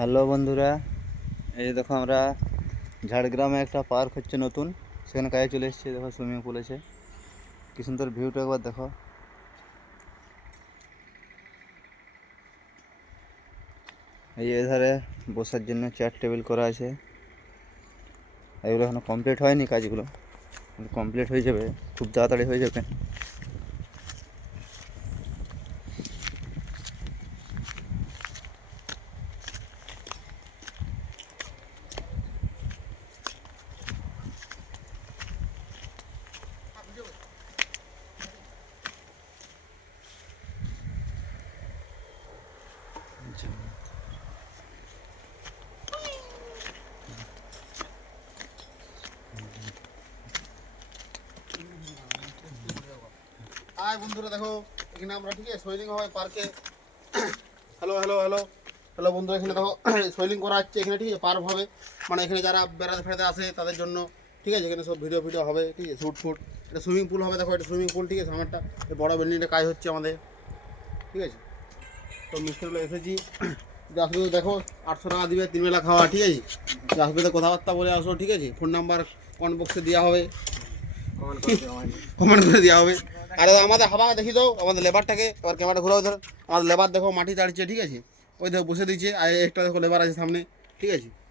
hello বন্ধুরা এই দেখো আমরা ঝাড়গ্রামে একটা পার্ক হচ্ছে নতুন সেখানে কাজে চলে এসেছি দেখো সুইমিং পুল আছে কি সুন্দর ভিউটা একবার দেখো এই এধারে বসার জন্য চেয়ার টেবিল করা আছে এগুলো এখনো কমপ্লিট হয়নি কাজগুলো কমপ্লিট হয়ে যাবে খুব তাড়াতাড়ি হয়ে যাবে আই বন্ধুরা দেখো এখানে আমরা ঠিক আছে সুইমিং হল পার্ক এ হ্যালো হ্যালো হ্যালো হ্যালো বন্ধুরা এখানে দেখো সুইমিং করা আছে এখানে ঠিক আছে পার্ক হবে মানে এখানে যারা বেড়াতে বেড়াতে আসে তাদের জন্য ঠিক আছে এখানে সব ভিডিও ভিডিও হবে ঠিক আছে শুট শুট এটা সুইমিং পুল হবে দেখো এটা সুইমিং পুল ঠিক আছে আমারটা এ বড় বেনি এটা काय হচ্ছে আমাদের ঠিক আছে তো মিস্টার এস জি যা হবে দেখো 800 টাকা দিয়ে তিন মেলা খাওয়া ঠিক আছে যা হবে তো কথাবার্তা বলে আসো ঠিক আছে ফোন নাম্বার কমবক্সে দেয়া হবে কমেন্ট করে দাও কমেন্ট করে দেয়া হবে আর আমাদের খাওয়াটা দেখি দাও আমাদের লেবারটাকে এবার ক্যামেরাটা ঘোরাও ধর আমাদের লেবার দেখো মাটি দাঁড়ছে ঠিক আছে ওই দেখো বসে दीजिए আর একটা দেখো লেবার আছে সামনে ঠিক আছে